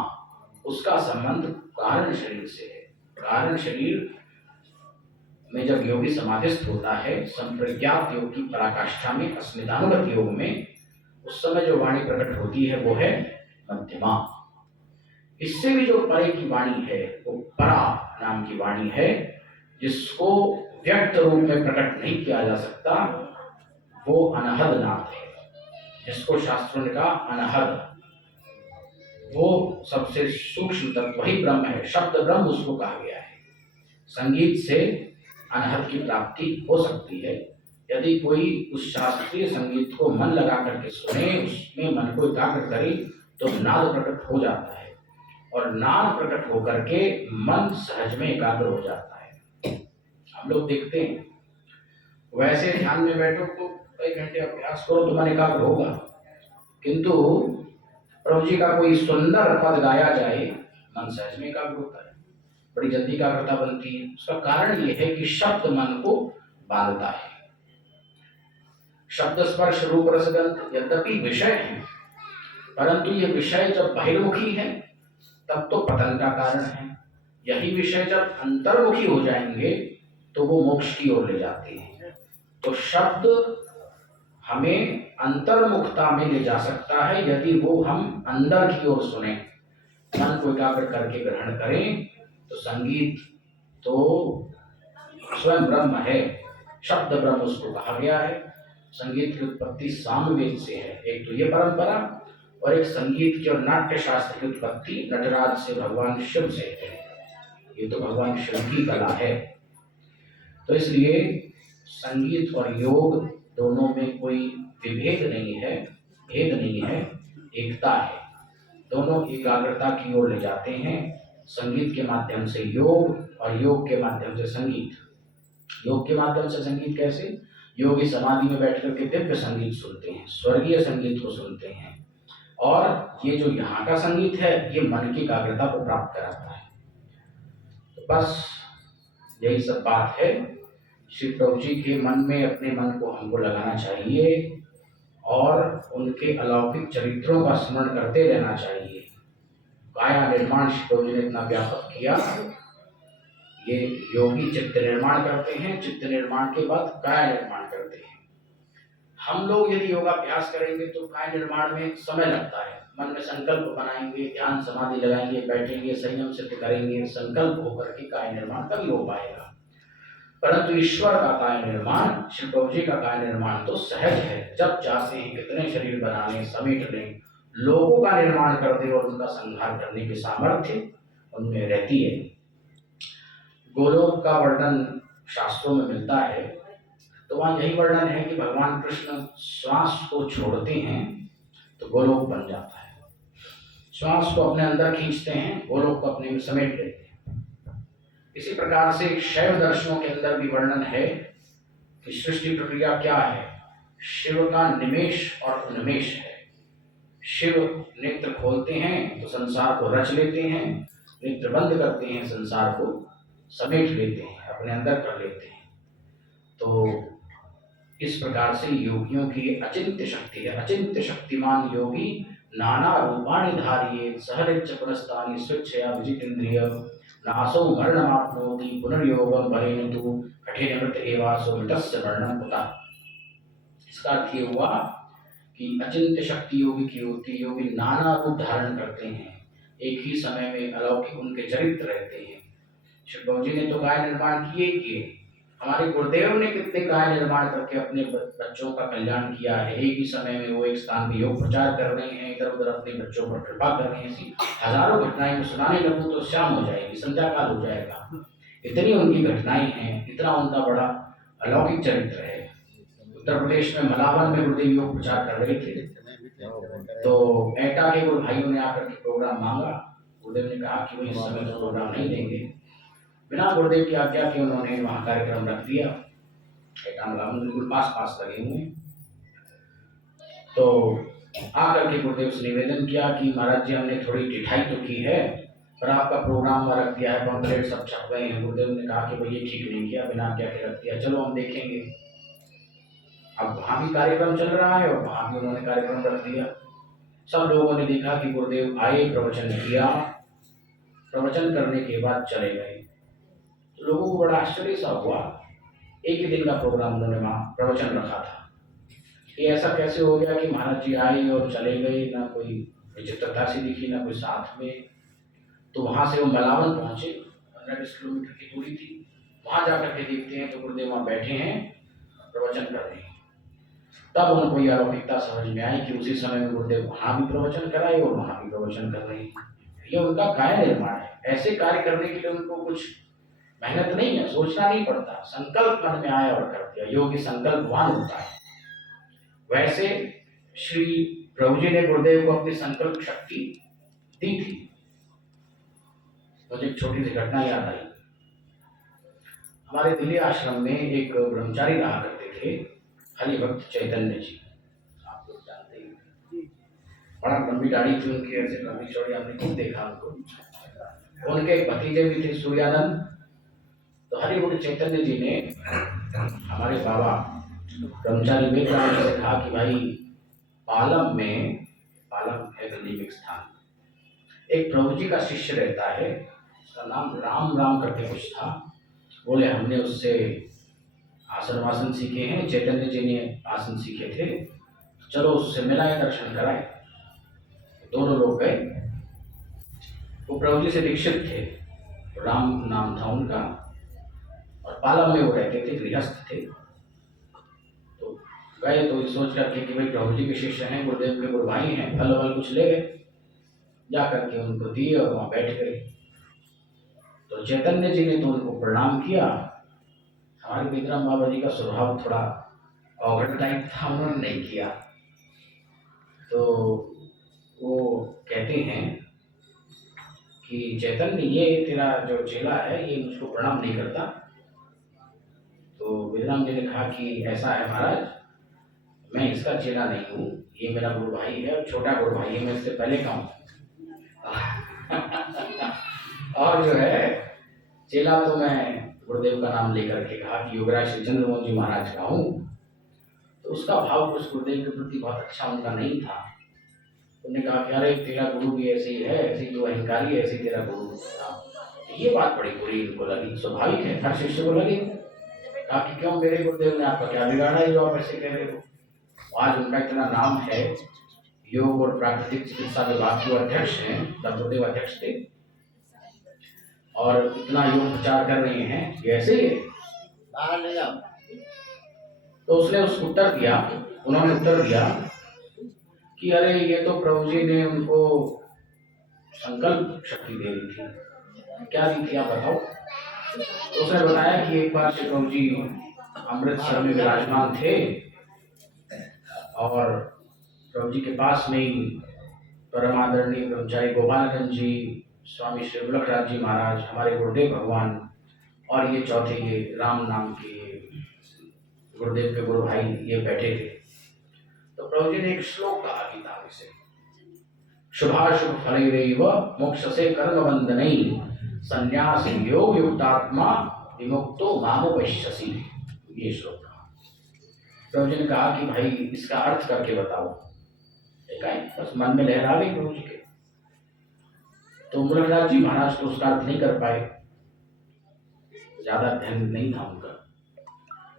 उसका संबंध कारण शरीर से है। कारण शरीर में जब योगी समाधिस्थ होता है, संप्रज्ञात योग की पराकाष्ठा में, अस्मितानुगत योग में, उस समय जो वाणी प्रकट होती है वो है मध्यमा। इससे भी जो परे की वाणी है वो परा नाम की वाणी है, जिसको व्यक्त रूप में प्रकट नहीं किया जा सकता, वो अनहद नाद है, जिसको शास्त्रों ने कहा अनहद। वो सबसे सूक्ष्म तत्व वही ब्रह्म है, शब्द ब्रह्म उसको कहा गया है। संगीत से अनहद की प्राप्ति हो सकती है, यदि कोई उस शास्त्रीय संगीत को मन लगा करके सुने, उसमें मन को एकाग्र करे, तो नाद प्रकट हो जाता है, और नाद प्रकट होकर के मन सहज में एकाग्र हो जाता है। हम लोग देखते हैं, वैसे ध्यान में बैठो तो कई घंटे अभ्यास करो तो मन एकाग्र होगा, किंतु प्रभु जी का कोई सुंदर पद गाया जाए, मन सहज में एकाग्र होता है, बड़ी जल्दी एकाग्रता बनती है। उसका कारण यह है कि शब्द मन को बांधता है। शब्द स्पर्श रूप रसगंध यद्यपि विषय है, परंतु ये विषय जब बहिर्मुखी है तब तो पतन का कारण है। यही विषय जब अंतर्मुखी हो जाएंगे तो वो मोक्ष की ओर ले जाते हैं। तो शब्द हमें अंतर्मुखता में ले जा सकता है यदि वो हम अंदर की ओर सुने, मन को एकाग्र करके ग्रहण करें। तो संगीत तो स्वयं ब्रह्म है, शब्द ब्रह्म उसको कहा गया है। संगीत की उत्पत्ति सामवेद से है। एक तो ये परंपरा, और एक संगीत की और नाट्य शास्त्र की उत्पत्ति नटराज से, भगवान शिव से है। ये तो भगवान शिव की कला है। तो इसलिए संगीत और योग दोनों में कोई विभेद नहीं है, भेद नहीं है, एकता है। दोनों एकाग्रता की ओर ले जाते हैं। संगीत के माध्यम से योग और योग के माध्यम से संगीत। योग के माध्यम से संगीत कैसे? योगी समाधि में बैठ करके दिव्य संगीत सुनते हैं, स्वर्गीय संगीत को सुनते हैं, और ये जो यहाँ का संगीत है ये मन की एकाग्रता को प्राप्त कराता है। तो बस यही सब बात है। श्री प्रभु जी के मन में अपने मन को हमको लगाना चाहिए और उनके अलौकिक चरित्रों का स्मरण करते रहना चाहिए। काया निर्माण श्री प्रभु जी ने इतना व्यापक किया। ये योगी चित्त निर्माण करते हैं, चित्त निर्माण के बाद काया निर्माण करते हैं। हम लोग यदि योगाभ्यास करेंगे तो काया निर्माण में समय लगता है। मन में संकल्प बनाएंगे, ध्यान समाधि लगाएंगे, बैठेंगे, संयम सिद्ध करेंगे, संकल्प होकर के काया निर्माण तभी हो पाएगा। परंतु ईश्वर का काया निर्माण, श्री प्रभु जी का काया निर्माण तो सहज है। जब चाहते हैं कितने शरीर बना लें, समेट लें, लोगों का निर्माण कर दे और उनका संहार करने की सामर्थ्य उनमें रहती है। गोलोक का वर्णन शास्त्रों में मिलता है, तो वहाँ यही वर्णन है कि भगवान कृष्ण श्वास को छोड़ते हैं तो गोलोक बन जाता है। श्वास को अपने अंदर खींचते हैं, गोलोक को अपने में समेट लेते हैं। इसी प्रकार से शैव दर्शनों के अंदर भी वर्णन है कि सृष्टि प्रक्रिया क्या है। शिव का निमेष और उन्मेष है। शिव नेत्र खोलते हैं तो संसार को रच लेते हैं, नेत्र बंद करते हैं संसार को समेट लेते हैं, अपने अंदर कर लेते हैं। तो इस प्रकार से योगियों की अचिंत्य शक्ति है। अचिंत्य शक्तिमान योगी नाना रूपाणि धारिये सहरिच्च पुरस्तानि स्वेच्छया विजितेन्द्रिय नासो मरणमाप्नोति पुनर्योगम बलेन तु कठिन मृत एवासो मृतस्य मरणं कुतः। इसका अर्थ ये हुआ कि अचिंत्य शक्ति योगी की होती है। योगी नाना रूप धारण करते हैं, एक ही समय में अलौकिक उनके चरित्र रहते हैं। श्री प्रभु जी ने तो काया निर्माण किए। हमारे गुरुदेव ने कितने काया निर्माण करके अपने बच्चों का कल्याण किया है। एक ही समय में वो एक स्थान पे योग प्रचार कर रहे हैं, इधर उधर अपने बच्चों पर कृपा कर रहे हैं। ऐसी हजारों घटनाएं मैं सुनाने लगूं तो शाम हो जाएगी, संध्या काल हो जाएगा। इतनी उनकी घटनाएं हैं, इतना उनका बड़ा अलौकिक चरित्र है। उत्तर प्रदेश में मलावन में गुरुदेव योग प्रचार कर रहे थे, तो एटा के गुरु भाइयों ने आकर के प्रोग्राम मांगा। गुरुदेव ने कहा कि वो इस समय तो प्रोग्राम नहीं देंगे। बिना गुरुदेव की आज्ञा के उन्होंने वहाँ कार्यक्रम रख दिया। एटा मलावन बिल्कुल पास लगे हुए। तो आकर के गुरुदेव से निवेदन किया कि महाराज जी हमने थोड़ी ढिठाई तो की है, पर आपका प्रोग्राम वहाँ रख दिया है, पॉम्पलेट सब छप गए हैं। गुरुदेव ने कहा कि भाई ये ठीक नहीं किया, बिना आज्ञा के रख दिया, चलो हम देखेंगे। अब वहाँ भी कार्यक्रम चल रहा है और वहाँ भी उन्होंने कार्यक्रम रख दिया। सब लोगों ने देखा कि गुरुदेव आए, प्रवचन किया, प्रवचन करने के बाद चले गए। तो लोगों को बड़ा आश्चर्य सा हुआ। एक ही दिन का प्रोग्राम उन्होंने वहाँ प्रवचन रखा था। ये ऐसा कैसे हो गया कि महाराज जी आए और चले गए, ना कोई विचित्रता सी दिखी, ना कोई साथ में। तो वहाँ से वो मलावन पहुँचे, 15-20 किलोमीटर की दूरी थी। वहाँ जाकर के देखते हैं तो गुरुदेव वहाँ बैठे हैं, प्रवचन कर रहे हैं। तब उनको यह अलौकिकता समझ में आई कि उसी समय में गुरुदेव वहाँ भी प्रवचन कराए और वहाँ भी प्रवचन कर रहे हैं। ये उनका काया निर्माण है। ऐसे कार्य करने के लिए उनको कुछ मेहनत नहीं है, सोचना नहीं पड़ता, संकल्प मन में आया और कर दिया। योगी संकल्पवान होता है। वैसे श्री प्रभु जी ने गुरुदेव को अपनी संकल्प शक्ति दी थी। मुझे एक छोटी सी घटना याद आई। हमारे दिल्ली आश्रम में एक ब्रह्मचारी रहा करते थे, हरिभक्त चैतन्य जी, आप लोग जानते हैं। बड़ा लंबी दाढ़ी थी उनकी, ऐसे लंबी चौड़ी, हमने खूब देखा उनको। उनके एक भतीजे भी थे, सूर्यानंद। तो हरिभक्त चैतन्य जी ने हमारे बाबा ब्रह्मचारी वेदराम से कहा कि भाई पालम है दिल्ली में स्थान, एक प्रभु जी का शिष्य रहता है, उसका नाम राम करके कुछ था। बोले हमने उससे आसन वासन सीखे हैं, चैतन्य जी ने आसन सीखे थे, चलो उससे मिलाए, दर्शन कराए। दोनों लोग गए। वो प्रभु जी से दीक्षित थे, राम नाम था उनका, और पालम में वो रहते थे, गृहस्थ थे। तो गए तो सोच करके कि भाई प्रभु जी के शिष्य हैं, गुरुदेव के गुरु भाई हैं, फल वल कुछ ले गए, जा करके उनको दिए और वहाँ बैठ गए। तो चैतन्य जी ने तो उनको प्रणाम किया। हमारे बेदराम बाबा जी का स्वभाव थोड़ा अवघड़ टाइप था, उन्होंने नहीं किया। तो वो कहते हैं कि चैतन्य, ये तेरा जो चेला है ये मुझको प्रणाम नहीं करता। तो बेदराम जी ने कहा कि ऐसा है महाराज, मैं इसका चेला नहीं हूँ, ये मेरा गुरु भाई है, छोटा गुरु भाई है, मैं इससे पहले का हूँ। और जो है चेला तो मैं गुरुदेव का नाम लेकर के कहा कि योगराज श्री चंद्रमोहन जी महाराज का हूँ। तो उसका भाव कुछ गुरुदेव के प्रति बहुत अच्छा उनका नहीं था। उन्होंने कहा कि अरे तेरा गुरु भी ऐसे ही है, ऐसे ही तो अहंकारी है, ऐसे ही तेरा गुरु था। ये बात बड़ी बुरी इनको लगी, स्वाभाविक है, हर शिष्य को लगी। कहा कि क्यों मेरे गुरुदेव ने आपका क्या बिगाड़ा है जो आप ऐसे कह रहे हो। आज उनका इतना नाम है, योग और प्राकृतिक चिकित्सा विभाग के अध्यक्ष हैं, गुरुदेव अध्यक्ष थे, और इतना योग प्रचार कर रहे हैं, कैसे ही बाहर ले जाओ। तो उसने उस उत्तर दिया, उन्होंने उत्तर दिया कि अरे ये तो प्रभु जी ने उनको संकल्प शक्ति दे दी थी। क्या दी थी आप बताओ। तो उसने बताया कि एक बार श्री प्रभु जी अमृतसर में विराजमान थे और प्रभु जी के पास में ही परमादरणीय ब्रह्मचारी गोपालानंद जी, स्वामी श्री मुलकराज जी महाराज, हमारे गुरुदेव भगवान, और ये चौथे ये राम नाम के गुरुदेव के गुरु भाई ये बैठे थे। तो प्रभु जी ने एक श्लोक कहा गीता में से, शुभाशुभ फलैरेव मोक्षसे कर्म बंधनै संन्यास योग युक्तात्मा विमुक्तो मामुपश्यसि। ये श्लोक कहा। प्रभु जी ने कहा कि भाई इसका अर्थ करके बताओ। बस मन में लहरा गई प्रभु जी के। तो मुलकराज जी महाराज तो उसका अर्थ नहीं कर पाए, ज्यादा ध्यान नहीं था उनका।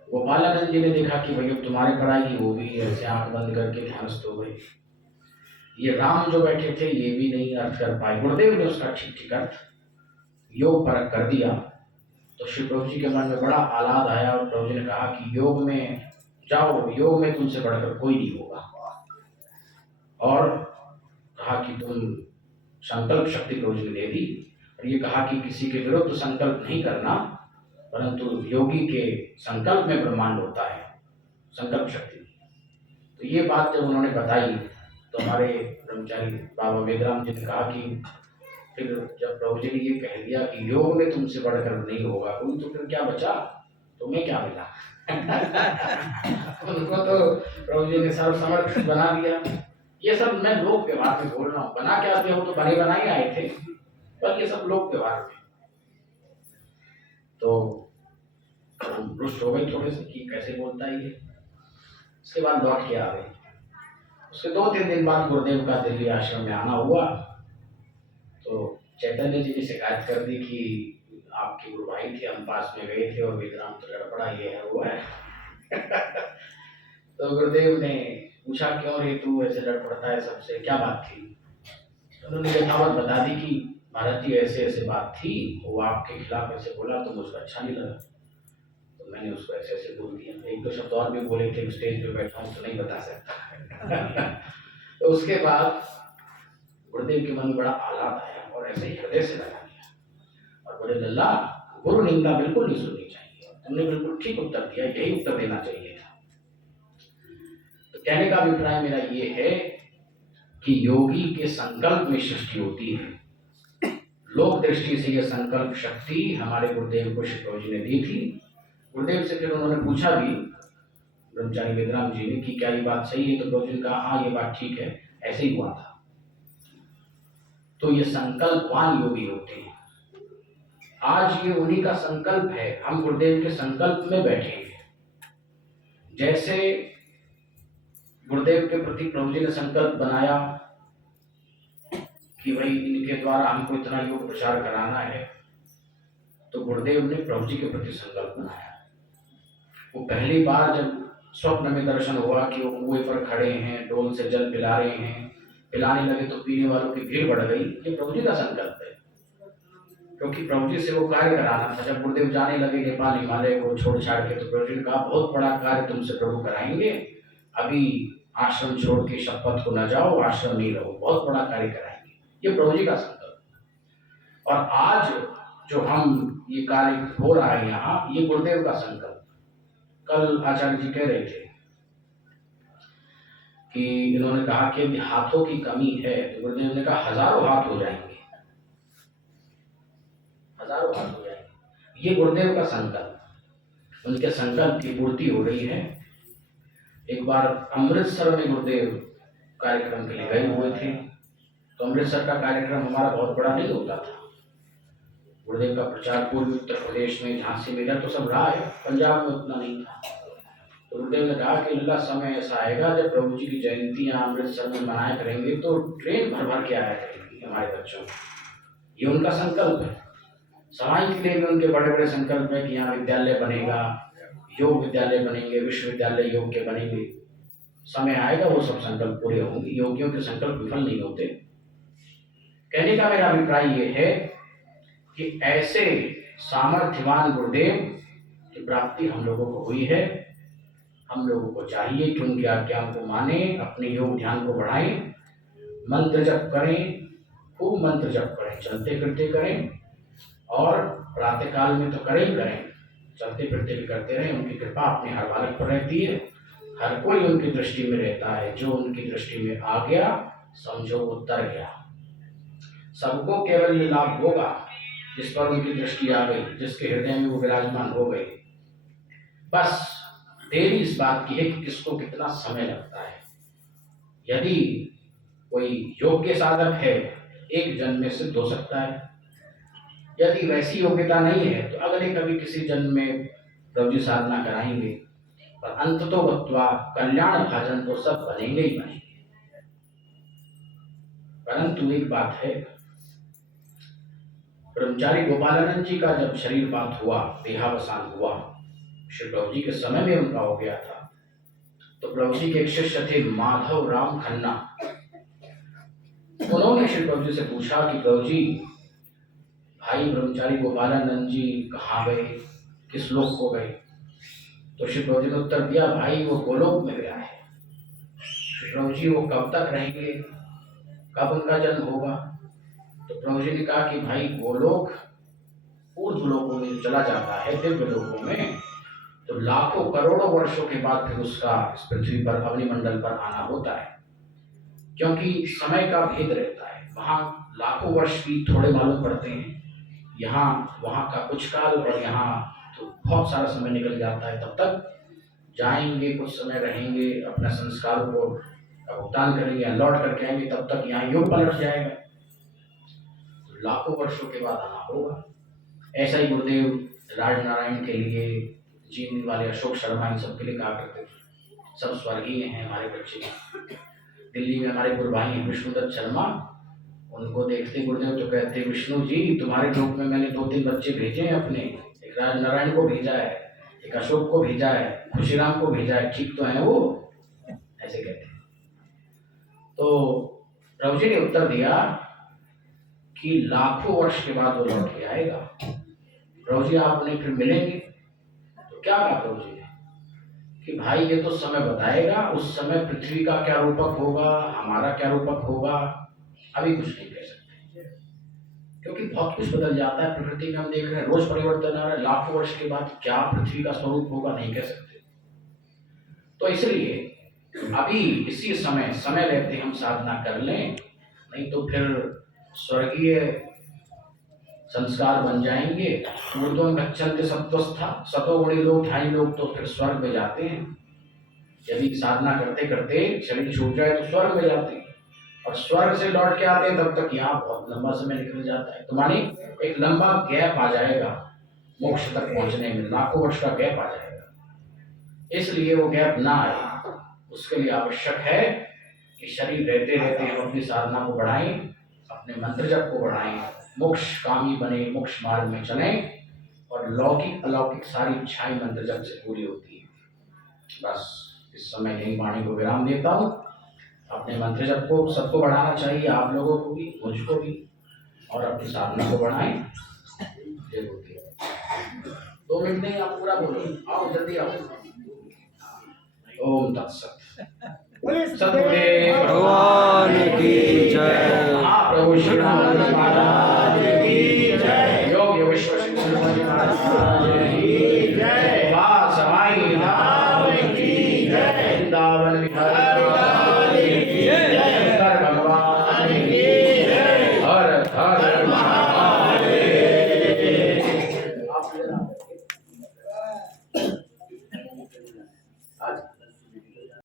गोपालानंद जी ने देखा कि भाई अब तुम्हारे पर आएगी, वो भी ऐसे आंख बंद करके ध्यानस्थ हो गए। ये राम जो बैठे थे ये भी नहीं अर्थ कर पाए। गुरुदेव ने उसका ठीक ठीक अर्थ योग परक कर दिया। तो श्री प्रभु जी के मन में बड़ा आह्लाद आया और प्रभु जी ने कहा कि योग में जाओ, योग में तुमसे बढ़कर कोई नहीं होगा। और कहा कि तुम संकल्प शक्ति प्रभु जी ने दे दी, और ये कहा कि किसी के विरुद्ध संकल्प नहीं करना, परंतु योगी के संकल्प में ब्रह्मांड होता है, संकल्प शक्ति। तो ये बात जब उन्होंने बताई तो हमारे ब्रह्मचारी बाबा वेदराम जी ने कहा कि फिर जब प्रभु जी ने ये कह दिया कि योग में तुमसे बढ़कर नहीं होगा कोई, तो फिर क्या बचा, तुम्हें क्या मिला। उनको तो प्रभु जी ने सर्वसमर्थ बना दिया। ये सब मैं लोक व्यवहार में बोल रहा हूँ, बना क्या दिया, वो तो बने बनाए आए थे, पर ये सब लोक व्यवहार में। तो रुष्ट हो गई थोड़े से कि कैसे बोलता है ये। उसके बाद लौट के आ गए। उसके 2-3 दिन बाद गुरुदेव का दिल्ली आश्रम में आना हुआ। तो चैतन्य जी ने शिकायत कर दी कि आपके गुरु भाई थे, हम पास में गए थे और विक्राम तो लड़पड़ा ये है वो है। तो गुरुदेव ने पूछा क्यों रे तू ऐसे लड़पड़ता है सबसे, क्या बात थी। उन्होंने यथावत बता दी कि महाराज जी ऐसे ऐसे बात थी, वो आपके खिलाफ ऐसे बोला तो मुझको अच्छा नहीं लगा, तो मैंने उसको ऐसे ऐसे बोल दिया। 1-2 शब्द और भी बोले थे, स्टेज पे बैठा हूँ तो नहीं बता सकता। तो उसके बाद गुरुदेव के मन में बड़ा आह्लाद आया और ऐसे ही हृदय से लगा दिया और बोले लल्ला, गुरु निंदा बिल्कुल नहीं सुननी चाहिए, तुमने बिल्कुल ठीक उत्तर दिया, यही उत्तर देना चाहिए था। तो कहने का अभिप्राय मेरा ये है कि योगी के संकल्प में सृष्टि होती है। लोक दृष्टि से यह संकल्प शक्ति हमारे गुरुदेव को श्री प्रभु जी ने दी थी। गुरुदेव से फिर उन्होंने पूछा भी ब्रह्मचारी वेदराम जी ने कि क्या ये बात सही है, तो प्रभु जी ने कहा हाँ ये बात ठीक है, ऐसे ही हुआ था। तो ये संकल्पवान योगी होते हैं। आज ये उन्हीं का संकल्प है, हम गुरुदेव के संकल्प में बैठे हैं। जैसे गुरुदेव के प्रति प्रभु जी ने संकल्प बनाया कि भाई इनके द्वारा हमको इतना योग प्रचार कराना है, तो गुरुदेव ने प्रभु जी के प्रति संकल्प बनाया। वो पहली बार जब स्वप्न में दर्शन हुआ कि वो कुएं पर खड़े हैं, डोल से जल पिला रहे हैं, पिलाने लगे तो पीने वालों की भीड़ बढ़ गई, ये प्रभु जी का संकल्प है। क्योंकि प्रभु जी से वो कार्य कराना था। जब गुरुदेव जाने लगे नेपाल हिमालय को छोड़ छाड़ के, तो प्रभु जी ने कहा बहुत बड़ा कार्य तुमसे प्रभु कराएंगे, अभी आश्रम छोड़ के शपथ को न जाओ, आश्रम नहीं रहो, बहुत बड़ा कार्य कराएंगे। ये प्रभु जी का संकल्प। और आज जो हम ये कार्य हो रहा है यहाँ, ये गुरुदेव का संकल्प। कल आचार्य जी कह रहे थे कि इन्होंने कहा कि अभी हाथों की कमी है, तो गुरुदेव ने कहा हजारों हाथ हो जाएंगे, हजारों हाथ हो जाएंगे। ये गुरुदेव का संकल्प, उनके संकल्प की पूर्ति हो रही है। एक बार अमृतसर में गुरुदेव कार्यक्रम के लिए गए हुए थे, तो अमृतसर का कार्यक्रम हमारा बहुत बड़ा नहीं होता था। गुरुदेव का प्रचार पूर्वी उत्तर प्रदेश में, झांसी में, इधर तो सब रहा है, पंजाब में उतना नहीं था। तो गुरुदेव ने कहा कि लल्ला समय ऐसा आएगा जब प्रभु जी की जयंती यहाँ अमृतसर में मनाया करेंगे तो ट्रेन भर भर के आया करेंगी हमारे बच्चों को। ये उनका संकल्प है। समाज के लिए भी उनके बड़े बड़े संकल्प है कि यहाँ विद्यालय बनेगा, योग विद्यालय बनेंगे, विश्वविद्यालय योग के बनेंगे। समय आएगा वो सब संकल्प पूरे होंगे। योगियों के संकल्प विफल नहीं होते। कहने का मेरा अभिप्राय ये है कि ऐसे सामर्थ्यवान गुरुदेव की प्राप्ति हम लोगों को हुई है। हम लोगों को चाहिए कि उनकी आज्ञाओं को माने, अपने योग ध्यान को बढ़ाएं, मंत्र जप करें, खूब मंत्र जप करें, चलते फिरते करें, और प्रातः काल में तो करें ही करें, चलते फिरते भी करते रहें। उनकी कृपा अपने हर बालक पर रहती है। हर कोई उनकी दृष्टि में रहता है। जो उनकी दृष्टि में आ गया समझो वो तर गया। सबको केवल ये लाभ होगा जिस पर उनकी दृष्टि आ गई, जिसके हृदय में वो विराजमान हो गई। बस देरी इस बात की है कि किसको कितना समय लगता है। यदि कोई योग्य साधक है, एक जन्म में सिद्ध हो सकता है। यदि वैसी योग्यता नहीं है तो अगले कभी किसी जन्म में प्रभु जी साधना कराएंगे, पर अंततो गत्वा कल्याण भाजन तो सब बनेंगे ही बनेंगे। परंतु एक बात है, ब्रह्मचारी गोपालानंद जी का जब शरीरपात हुआ, देहावसान हुआ, श्री प्रभु जी के समय में उनका हो गया था, तो प्रभु जी के एक शिष्य थे माधव राम खन्ना। उन्होंने श्री प्रभु जी से पूछा कि प्रभु जी, भाई ब्रह्मचारी गोपालानंद जी कहाँ गए, किस लोक को गए? तो श्री प्रभु जी ने उत्तर दिया, भाई वो गोलोक में गया है। श्री प्रभु जी वो कब तक रहेंगे, कब उनका जन्म होगा? तो प्रभु जी ने कहा कि भाई गोलोक ऊर्ध्व लोकों में चला जाता है, दिव्य लोकों में, तो लाखों करोड़ों वर्षों के बाद फिर उसका इस पृथ्वी पर, अग्निमंडल पर आना होता है। क्योंकि समय का भेद रहता है। वहाँ लाखों वर्ष भी थोड़े मालूम पड़ते हैं, यहाँ वहाँ का कुछ काल, और यहाँ तो बहुत सारा समय निकल जाता है। तब तक जाएंगे, कुछ समय रहेंगे, अपना संस्कारों को भुगतान करेंगे, लौट करके आएंगे, तब तक यहाँ युग पलट जाएगा। तो लाखों वर्षों के बाद आना होगा। ऐसा ही गुरुदेव राजनारायण के लिए, जीवन वाले अशोक शर्मा, इन सब के लिए कहा करते थे। सब स्वर्गीय हैं हमारे बच्चे। दिल्ली में हमारे गुरु भाई हैं विष्णुदत्त शर्मा, उनको देखते गुरुदेव तो कहते, विष्णु जी तुम्हारे ग्रुप में मैंने 2-3 बच्चे भेजे हैं अपने, एक राजनारायण को भेजा है, एक अशोक को भेजा है, खुशीराम को भेजा है, ठीक तो है वो? ऐसे कहते हैं। तो प्रभु जी ने उत्तर दिया कि लाखों वर्ष के बाद वो लौट के आएगा। प्रभु जी आप उन्हें फिर मिलेंगे? तो क्या कहा प्रभु जी ने कि भाई ये तो समय बताएगा, उस समय पृथ्वी का क्या रूपक होगा, हमारा क्या रूपक होगा, अभी कुछ नहीं कह सकते, क्योंकि बहुत कुछ बदल जाता है प्रकृति में। हम देख रहे हैं रोज परिवर्तन आ रहा है। लाखों वर्ष के बाद क्या पृथ्वी का स्वरूप होगा नहीं कह सकते। तो इसलिए अभी इसी समय रहते हम साधना कर लें, नहीं तो फिर स्वर्गीय संस्कार बन जाएंगे। ऊर्ध्वं गच्छन्ति सत्वस्था सतोगुणी लोग, ध्यानी लोग तो फिर स्वर्ग में जाते हैं। यदि साधना करते करते शरीर छूट जाए तो स्वर्ग में जाते हैं, और स्वर्ग से लौट के आते हैं, तब तक यहाँ बहुत लंबा समय निकल जाता है। तो मानी एक लंबा गैप आ जाएगा मोक्ष तक पहुंचने में, लाखों वर्ष का गैप आ जाएगा। इसलिए वो गैप ना आए, उसके लिए आवश्यक है कि शरीर रहते रहते हम अपनी साधना को बढ़ाएं, अपने मंत्र जप को बढ़ाएं, मोक्ष कामी बने, मोक्ष मार्ग में चलें, और लौकिक अलौकिक सारी इच्छाएं मंत्र जप से पूरी होती है। बस इस समय यही वाणी को विराम देता हूँ। अपने मंत्र जप को सबको बढ़ाना चाहिए, आप लोगों को भी, मुझको भी, और अपनी साधना को बढ़ाएं। जय होती है। 2 मिनट नहीं, आप पूरा बोलो, आओ जल्दी आओ। ओम तत्सत। सतगुरुदेव भगवान की जय। महाप्रभु श्री राम महाराज की जय। योगी विश्वसिंह महाराज की जय। वासवाई धाम की जय। वृंदावन विहारी की जय। शंकर भगवान की जय। हर हर महादेव।